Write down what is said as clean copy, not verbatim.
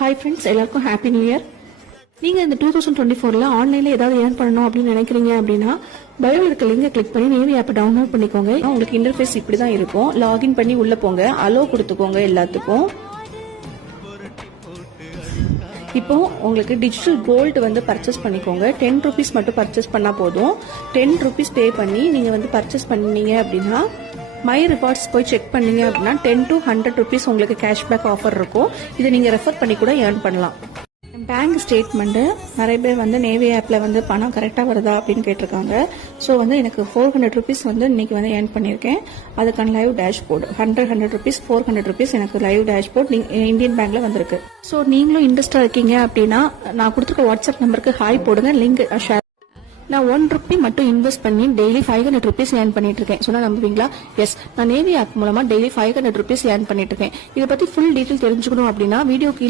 Hi friends, எல்லாருக்கும் happy new year. நீங்கள் இந்த 2024 ஆன்லைனில் ஏதாவது ஏர்ன் பண்ணணும் அப்படின்னு நினைக்கிறீங்க அப்படின்னா பயோ இருக்க லிங்கை கிளிக் பண்ணி நேவி ஆப்பை டவுன்லோட் பண்ணிக்கோங்க. உங்களுக்கு இன்டர்ஃபேஸ் இப்படி தான் இருக்கும். லாகின் பண்ணி உள்ளே போங்க, அலோ கொடுத்துக்கோங்க எல்லாத்துக்கும். இப்போ உங்களுக்கு டிஜிட்டல் கோல்டு வந்து பர்ச்சேஸ் பண்ணிக்கோங்க. 10 rupees மட்டும் பர்ச்சேஸ் பண்ணால் போதும். 10 rupees பே பண்ணி நீங்கள் வந்து பர்ச்சேஸ் பண்ணீங்க அப்படின்னா மை ரிவார்ட்ஸ் போய் செக் பண்ணீங்க அப்படின்னா 10 to 100 rupees உங்களுக்கு கேஷ்பேக் ஆஃபர் இருக்கும். இதை நீங்கள் ரெஃபர் பண்ணி கூட ஏர்ன் பண்ணலாம். பேங்க் ஸ்டேட்மெண்ட்டு நிறைய பேர் வந்து நேவி ஆப்பில் வந்து பணம் கரெக்டாக வருதா அப்படின்னு கேட்டிருக்காங்க. ஸோ வந்து எனக்கு 400 rupees வந்து இன்னைக்கு வந்து ஏர்ன் பண்ணியிருக்கேன். அதுக்கான லைவ் டேஷ்போர்டு 100 rupees 400 rupees எனக்கு லைவ் டேஷ்போர்ட் இந்தியன் பேங்க்ல வந்திருக்கு. ஸோ நீங்களும் இன்ட்ரெஸ்டாக இருக்கீங்க அப்படின்னா நான் கொடுத்துருக்க வாட்ஸ்அப் நம்பருக்கு ஹாய் போடுங்க, லிங்க் ஷேர். நான் 1 rupee மட்டும் இன்வெஸ்ட் பண்ணி டெய்லி 500 rupees ஏர்ன் பண்ணிட்டு இருக்கேன். சொன்னா நம்புவீங்களா? எஸ், நான் நேவி ஆப் மூலமா டெய்லி 500 rupees ஏர்ன் பண்ணிட்டு இருக்கேன். இதை பத்தி ஃபுல் டீட்டெயில் தெரிஞ்சுக்கணும் அப்படின்னா வீடியோ கீழே